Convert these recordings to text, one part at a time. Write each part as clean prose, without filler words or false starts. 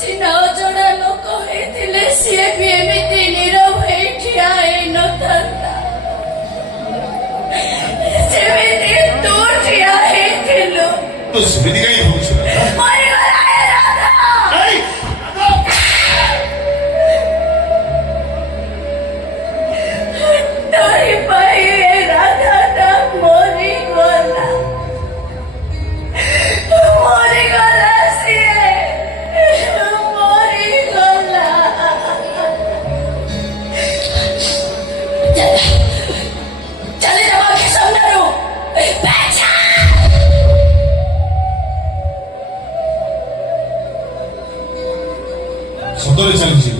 ଚିହ୍ନା ଅଜଣା ଲୋକ ହେଇଥିଲେ ସିଏ ବି ଏମିତି ନୀରବ ହେଇ ଠିଆ ହେଇନଥାନ୍ତା ଯେମିତି ତୁ ଠିଆ ହେଇଥିଲୁ। ତୁ ସେମିତି କାହିଁ ଭାବୁଛୁ? ମରିଗଲା ଏ ରାଧା। ତୋରି ପାଇଁ ଏ ରାଧାଟା ମରିଗଲା। ମରିଗଲା ସିଏ ମରିଗଲା। ଚାଲି ଯାଅ ଆଖି ସାମ୍ନାରୁ। ସତରେ ଚାଲିଛି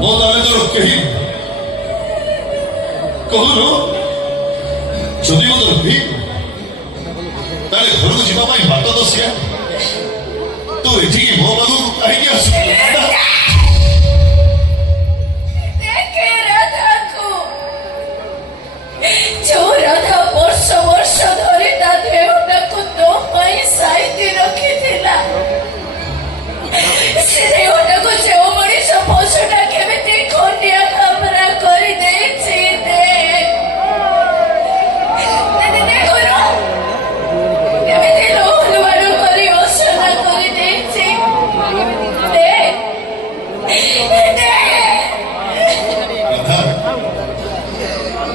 ମୋ ତାହେଲେ ତୋର କେହି କହୁନୁ ଯଦି ମୁଁ ତୋର ଭି ତାହେଲେ ଘରକୁ ଯିବା ପାଇଁ ବାଟ ଦଶିଆ ତୁ ଏଠିକି ମୋ ପାଖକୁ କାହିଁକି ଆସୁ? ଦେଖେ ରାଧାକୁ, ଯୋଉ ରାଧା ବର୍ଷ ବର୍ଷ ଧରି ତା ଦେହଟାକୁ ତୋ ପାଇଁ ସାଇତି ରଖିଥିଲା ସେ ଦେହଟାକୁ ଯେଉଁ ମଣିଷ ପଶୁଟା କେମିତି ଖଣ୍ଡିଆ ଖାବରା କରିଦେଇଛି। ଦେଖୁନ କେମିତି ଲୋହଲୁହାଣ କରି ଅସନା କରିଦେଇଛି।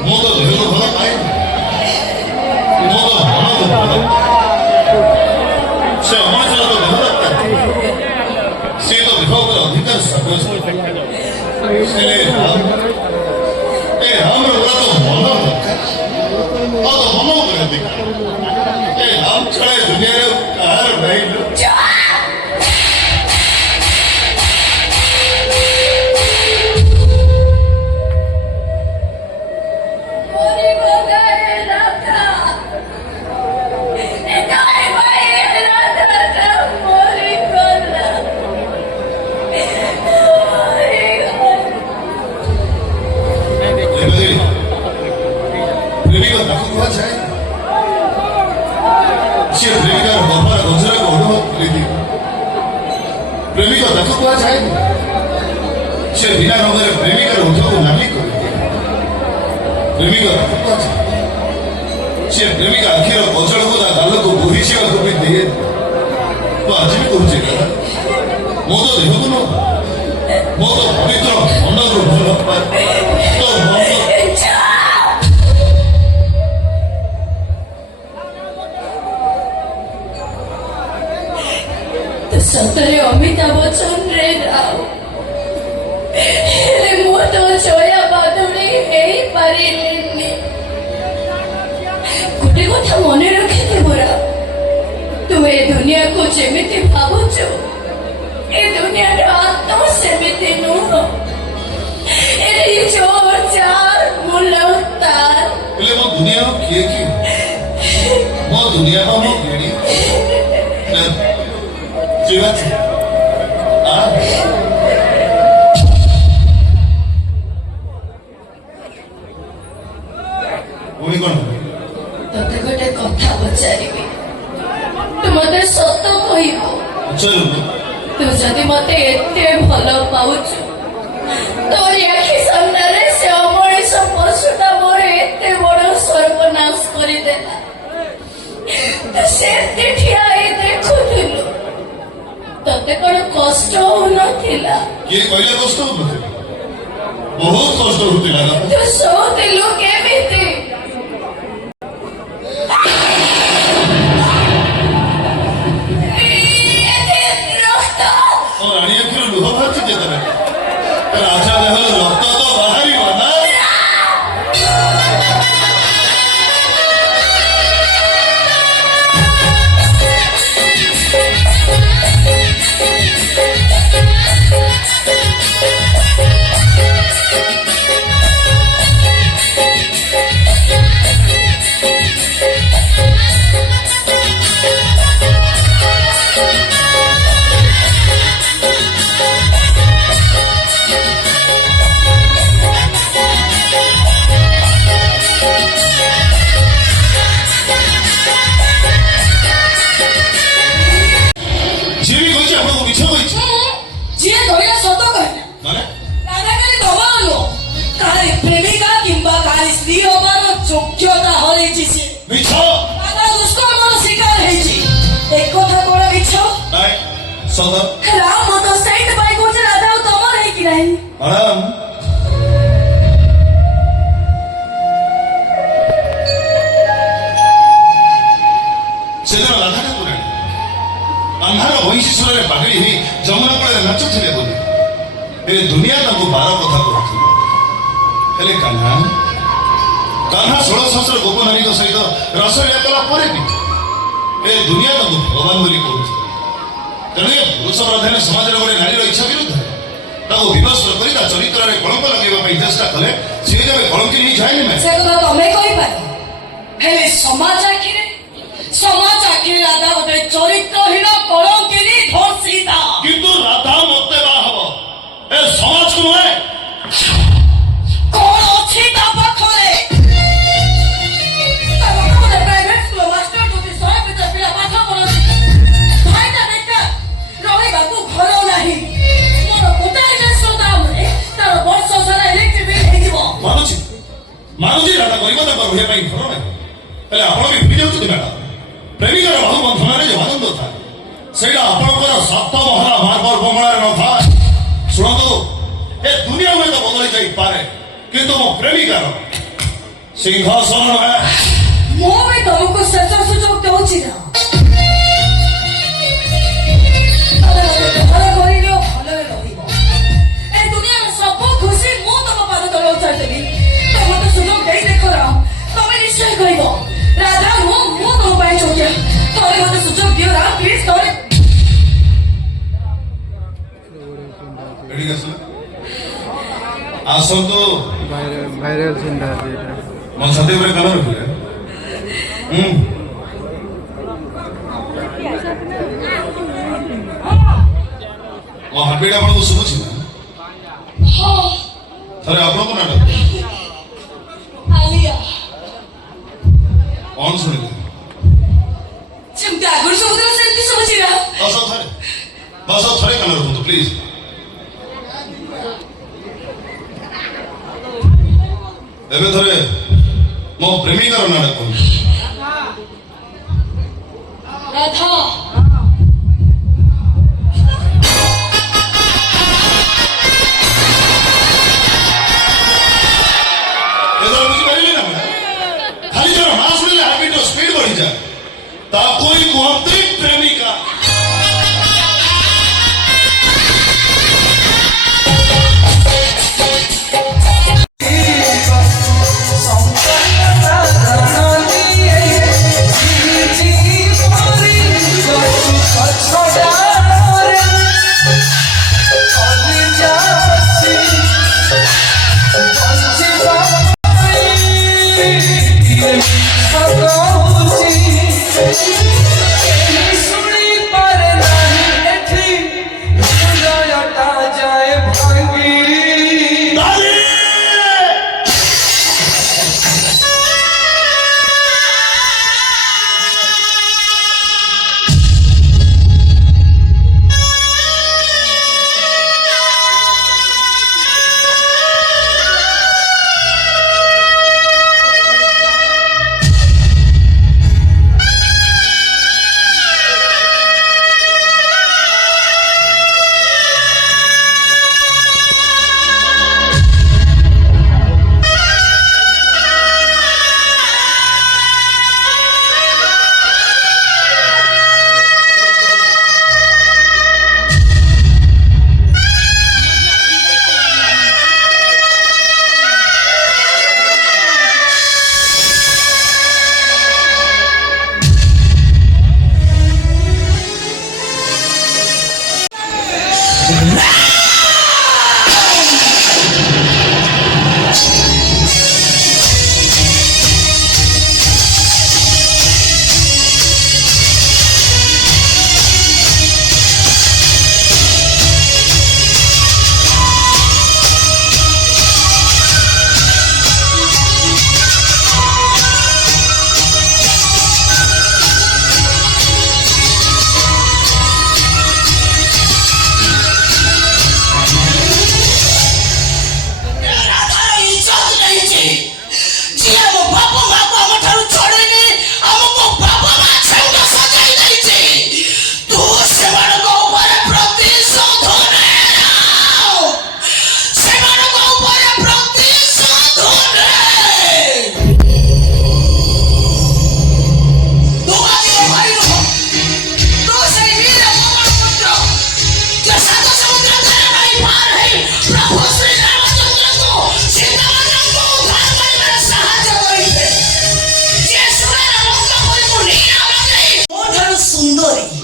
ମୁଁ ତ ଦେହକୁ ଭଲ ପାଏ, ମୁଁ ତ ମନକୁ ଭଲ ସେ ଅମଣିଷର ତ ଦେହ ଦରକାର, ସିଏ ତ ଦେହ ଉପରେ ଅଧିକାର ସାବ୍ୟସ୍ତ। ଏ ରାମର ଗୁଡ଼ା ତ ମନ ଦରକାର, ଆଉ ତ ମନ ଉପରେ ଦେଖ ଏ ରାମ ଛଡ଼ା ଦୁନିଆରେ କାହାର ନାହିଁ। ପ୍ରେମିକ ତାକୁ କୁହାଯାଏ, ସେ ବିନା ରଙ୍ଗରେ ପ୍ରେମିକାର ଓଠକୁ ନାଲି କରିଦିଏ। ପ୍ରେମିକ ତାକୁ କୁହାଯାଏ, ସେ ପ୍ରେମିକା ଆଖିର କଜଳକୁ ତା ଗାଲକୁ ବୋହିଯିବାକୁ ବି ଦିଏ। ମୁଁ ଆଜି ବି କହୁଛି ମୁଁ ତ ଦେହକୁ ନୁହଁ, ମୁଁ ତ ପବିତ୍ର ମନରୁ ଭଲ ପାଏ। ସତରେ ଅମିତାଭ ବଚ୍ଚନରେ ରାଉ, ହେଲେ ମୁଁ ତ ଜୟା ବାଦୁଡ଼ି ହେଇପାରିଲିନି। ଗୋଟେ କଥା ମନେ ରଖିଥିବୁ ରାଉ, ତୁ ଏ ଦୁନିଆକୁ ଯେମିତି ଭାବୁଛୁ ଏ ଦୁନିଆର ଆତ୍ମ ସେମିତି ନୁହଁ। ଏଠି ଜୋର ଚାର ମୁଲ ତାର। ହେଲେ ମୋ ଦୁନିଆ କିଏ କି? ମୋ ଦୁନିଆ ମୋ ଭିଡ଼ି ଠିକ ଅଛି। ପୁଣି କଣ? ତତେ ଗୋଟେ କଥା ପଚାରିବି, ତୁ ମତେ ସତ କହିବୁ? ତୁ ଯଦି ମତେ ଏତେ ଭଲ ପାଉଛୁ, ତୋରି ଆଖି ସାମ୍ନାରେ ସେ ଅମଣିଷ ପଶୁଟା ମୋର ଏତେ ବଡ ସର୍ବନାଶ କରିଦେଲା, ସେମିତି ଠିଆ ହେଇ ଦେଖୁଥିଲୁ, ତତେ କଣ କଷ୍ଟ ହଉନଥିଲା? କିଏ କହିଲା କଷ୍ଟ ହଉନଥିଲା? ବହୁତ କଷ୍ଟ ହଉଥିଲା। ତୁ ଶୋଉଥିଲୁ କେମିତି? ରାଣୀ ଆଖିରୁ ଲୁହ ବାହାରୁଛି ଯେତେବେଳେ ରାଜା ଦେହର ରକ୍ତ ତ ବାହାରିବ ନା। सदर राम तो सेठ भाई को राधा तमर है कि नहीं मैडम ସେଦିନ ରାଧା ଠାକୁରାଣୀ ଅନ୍ଧାର ବଇଁଶୀ ସୁରରେ ପାଗଳି ହୋଇ ଯମୁନା କୂଳରେ ନାଚୁଥିଲେ ବୋଲି ଏ ଦୁନିଆ ତାଙ୍କୁ ବାର କଥା କହୁଥିଲା। ହେଲେ କାହ୍ନା 16 ଗୋପନାରୀଙ୍କ ସହିତ ରସଲୀଳା କଲା ପରେ ବି ଏ ଦୁନିଆ ତାଙ୍କୁ ଭଗବାନ ବୋଲି କହୁଛି। ତେଣୁ ଏ ପୁରୁଷ ପ୍ରଧାନ ସମାଜର ଗୋଟେ ନାରୀର ଇଚ୍ଛା ବିରୁଦ୍ଧରେ ତାକୁ ବିବସ୍ତ୍ର କରି ତା ଚରିତ୍ରରେ କଳଙ୍କ ଲଗାଇବା ପାଇଁ ଚେଷ୍ଟା କଲେ ସିଏ କେବେ କଳଙ୍କିନୀ ହେଇଯାଏନି ନା। ସେ କଥା ତମେ କହିପାର ହେଲେ ସମାଜ ଆଖିରେ ରାଧା ଗୋଟେ ଚରିତ୍ରହୀନ କଳଙ୍କିନୀ ଧର୍ଷିତା। କିନ୍ତୁ ରାଧା ମତେ ବା ହବ ଏ ସମାଜକୁ ନୁହେଁ। କଣ ଅଛି ତା ପାଖରେ? ପ୍ରାଇଭେଟ ସ୍କୁଲ ମାଷ୍ଟର ଯଦି 100 ପିଲା ପାଠ ପଢନ୍ତି ଭାଇଟା ବେଟା ରହିବାକୁ ଘର ନାହିଁ। ମୋର ଗୋଟାଏ ଜିନିଷ ଦାମରେ ତାର ବର୍ଷ ସାରା ଇଲେକ୍ଟ୍ରିକ ବିଲ୍ ହେଇଯିବ। ମାନୁଛି ରାଧା ଗରିବ ତାଙ୍କ ରହିବା ପାଇଁ ଘର ନାହିଁ। ହେଲେ ଆପଣ ବି ଭୁଲି ଯାଉଛନ୍ତି ମ୍ୟାଡାମ ପ୍ରେମିକାର ବହୁ ବନ୍ଧନରେ ଯୋଉ ଆନନ୍ଦ ଥାଏ ସେଇଟା ଆପଣଙ୍କର 7 ମହଲା ମାର୍ବଲ ବଙ୍ଗଳାରେ ନଥାଏ। ଶୁଣନ୍ତୁ ଏ ଦୁନିଆ ହୁଏତ ବଦଳି ଯାଇପାରେ କିନ୍ତୁ ମୋ ପ୍ରେମିକାର ସିଂହାସନ ନୁହେଁ। ମୁଁ ବି ତମକୁ ଶେଷ ସୁଯୋଗ ଦଉଛି ନା ଘର କରିନିଅ ଭଲରେ ରହିବ। ଏ ଦୁନିଆର ସବୁ ଖୁସି ମୁଁ ତମ ପାଦ ତଳେ ଉଚାରିଦେବି। ତମେ ତ ସୁଯୋଗ ଦେଇ ଦେଖ ରାମ ତମେ ନିଶ୍ଚୟ କହିବ ରାଧା ମୁଁ ତମ ପାଇଁ ଯୋଗ୍ୟ। ଥରେ ମତେ ସୁଯୋଗ ଦିଅ ରାମ ପ୍ଲିଜ ଥରେ। ଆସନ୍ତୁ ଭାଇରାଲ ସିନ୍ଟା ଏଇଟା ମୋ ଛାତି ଉପରେ କାନ ରଖିଲେ ମୋ ହାର୍ଟବିଟ୍ ଆପଣଙ୍କୁ ଶୁଭୁଛି ନା? ଥରେ ଆପଣଙ୍କ ନାଟକ ଆଲିଆ କଣ ଶୁଣିଲେ? ଯେମିତି ଆଗରୁ ଶୁଭୁଥିଲା ସେମିତି ଶୁଭୁଛି ନା? ବସ ଥରେ କାନ ରଖନ୍ତୁ ପ୍ଲିଜ। ଏବେ ଥରେ ମୋ ପ୍ରେମିକାର ନାଁ କୁହନ୍ତୁ। ରାଧା ବୁଝିପାରିଲେ ନା ଖାଲି ଜଣ ନାଁ ଶୁଣିଲେ ହାର୍ଟବିଟ୍ର ସ୍ପିଡ ବଢିଯାଏ ତାକୁ ହିଁ କୁହନ୍ତି ପ୍ରେମିକା। Sorry.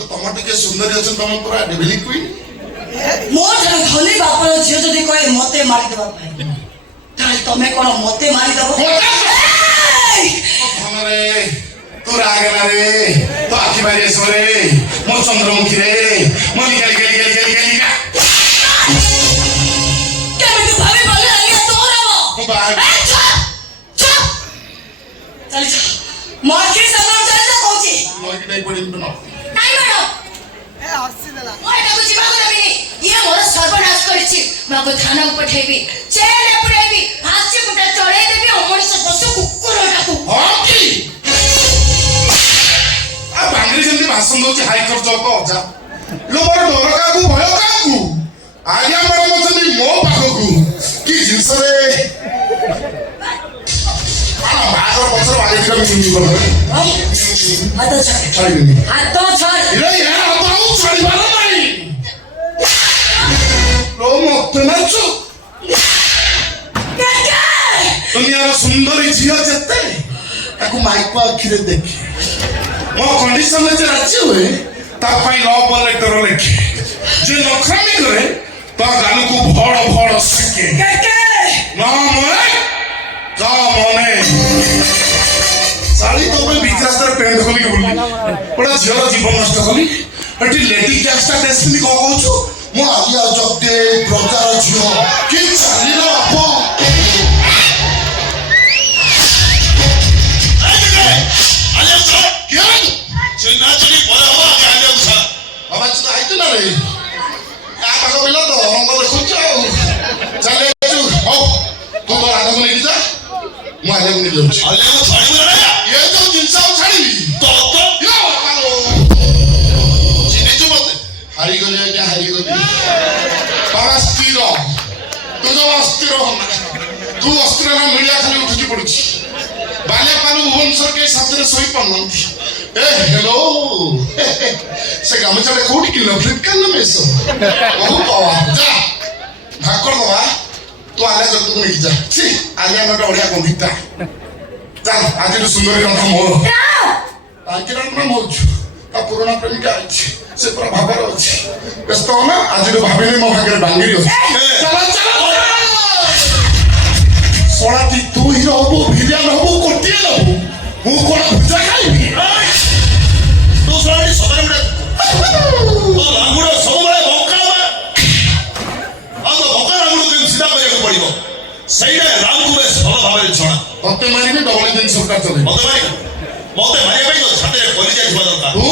ତମ ଟିକେ ସୁନ୍ଦରୀ ଅଛନ୍ତି, ତମ ପୁରା ଡେଭିଲି କୁଇନ୍। ମୋ ଠାରୁ ଧନୀ ବାପର ଝିଅ ଯଦି କହେ ମତେ ମାରିଦେବା ପାଇଁ, ତାହେଲେ ତମେ କଣ ମତେ ମାରିଦେବ? ଧନରେ ତୋ ରାଗନା ରେ, ତୋ ଆଖି ମାରି ଆସିବ ରେ, ମୋ ଚନ୍ଦ୍ରମୁଖୀ ରେ, ମୋ ନିକାଲି କାଲି କାଲି କାଲି କାଲିକା। କେମିତି ଭାବି ପାରିଲେ ଆଜ୍ଞା ତୋର ମୁଁ ବାହା ଚାଲି ଯା, ମୋ ଆଖି ସାମ୍ନାରେ ଚାଲି ଯା କହୁଛି। ମରିକି ଯାଇ ପଡ଼ିବି ନ। ନାଇଁ ମ୍ୟାଡମ, ମୁଁ ଏଟାକୁ ଯିବାକୁ ଦେବିନି। ଇଏ ମୋର ସର୍ବନାଶ କରିଛି। ମୁଁ ଆକୁ ଥାନାକୁ ପଠେଇବି, ଜେଲରେ ପୁରେଇବି, ଫାଶୀ ମୁଣ୍ଡା ଚଢେଇ ଦେବି ଅମଣିଷ ପଶୁ କୁକୁରଟାକୁ। ହଁ କି? ଆ ବାଙ୍ଗିରି ଯେମିତି ଭାଷଣ ଦଉଛି ହାଇକୋର୍ଟ ଜକ ଅଜା। ଲୋ ମୋର ଡର କାହାକୁ, ଭୟ କାହାକୁ? ଆଜ୍ଞା ମ୍ୟାଡମ ଅଛନ୍ତି ମୋ ପାଖକୁ। କି ଜିନିଷରେ ବାହାଘର ପଛରେ ବାଗେଇକି ମିଳିବି କଣ? ହାତ ଛାଡ, ଛାଡ଼ିବିନି। ହାତ ଛାଡ। ଇରେ ୟା ହାତ ଆଉ ଛାଡ଼ିବାର ନାହିଁ। ଲୋ ମତେ ନାଚୁ। ଦୁନିଆର ସୁନ୍ଦରୀ ଝିଅ ଯେତେ, ତାକୁ ମାଇକ ଆଖିରେ ଦେଖେ। ମୋ କଣ୍ଡିସନରେ ଯେ ରାଜି ହୁଏ, ତା ପାଇଁ ଲଭ ଲେଟର ଲେଖେ। ଯେ ନଖରାମି କରେ, ତା ଗାଲକୁ ଭଡ଼ ଭଡ଼ ଶିଖେ। ନା ମନେ ଯା ମନେ ଶାଳି ତୋ ପାଇଁ ବିଚ୍ ରାସ୍ତାରେ ପେଣ୍ଟ ଖୋଲିକି ବୁଲି ଗୋଟେ ଝିଅର ଜୀବନ ନଷ୍ଟ କଲି। ଏଠି ଲେଡି ଗ୍ୟାଙ୍ଗଷ୍ଟା ଡ୍ରେସ୍ ପିନ୍ଧି କଣ କହୁଛୁ? ମୁଁ ଆଲିଆ ଜଗଦେ ପ୍ରଜାର ଝିଅ କି ଚାଲିଲ ବାପ। ମୁଁ ଆଲିଆକୁ ନେଇ ଯାଉଛି। ଆଲିଆକୁ ଛାଡ଼ିବୁ ନା ନାଇଁ? ଏ ଯୋଉ ଜିନିଷ ଆଉ ଛାଡ଼ିବି। ଚିହ୍ନିଛୁ ମତେ? ହାରିଗଲି ଆଜ୍ଞା, ହାରିଗଲି। ବାବା ସ୍ଥିର, ତୁ ଯୋଉ ଅସ୍ଥିର ହନା, ତୁ ଅସ୍ଥିର ନା ମିଳିଆ ଖାଲି ଉଠୁକି ପଡୁଛି। ବାଲିଆପାନ ଭୁବନେଶ୍ୱର କେହି ଶାନ୍ତିରେ ଶୋଇପାରୁନାହାନ୍ତି। ଏ ହେଲୋ, ସେ ଗାମୁଛାଟା କୋଉଠି କିଣିଲ? ଫ୍ଲିପକାର୍ଟ ନା ମେସୋ? ବହୁ ପାୱା। ଯା ଭାଗ କରିଦବା। ତୁ ଆଲିଆ ଜଗତକୁ ନେଇକି ଯା। ଛି ଆଲିଆ ଗୋଟେ ବଢିଆ କନ୍ଧିଟା। ଚାଲ ଆଜିଠୁ ସୁନ୍ଦରୀ ରଥ ମୋର। ଆଙ୍କିରାମ ହଉଛୁ, ତା ପୁରୁଣା ପ୍ରେମିକା ଅଛି, ସେ ପୁରା ଭାବରେ ଅଛି। ବ୍ୟସ୍ତ ହନା, ଆଜିଠୁ ଭାବିନି ମୋ ଭାଗ୍ୟରେ ବାଙ୍ଗିରି ଅଛି। ଚାଲ ଚାଲ ଶଳାଟି, ତୁ ହିରୋ ହବୁ, ଭିଲିଆନ ହବୁ, କୋଟିଏ ହବୁ, ମୁଁ କଣ ଭୁଜା ଖାଇବି? ତୁ ଶଳାଟି ସତରେ ଗୋଟେ ତୋ ଲାଙ୍ଗୁଡ଼ ସବୁବେଳେ ବଙ୍କା ବା। ଆଉ ତ ବଙ୍କା ଲାଙ୍ଗୁଡ଼ କେମିତି ସିଧା କରିବାକୁ ପଡ଼ିବ, ସେଇଟା ରାମକୁ ବେଶ ଭଲ ଭାବରେ ଜଣା। ତତେ ମାରିବି, ଡବଲ ଇଞ୍ଜିନ ସରକାର ଚଲେଇବି। ମତେ ମାରିବା ପାଇଁ ତ ଛାତିରେ କରି ଯାଇଥିବା ଦରକାର। ତୁ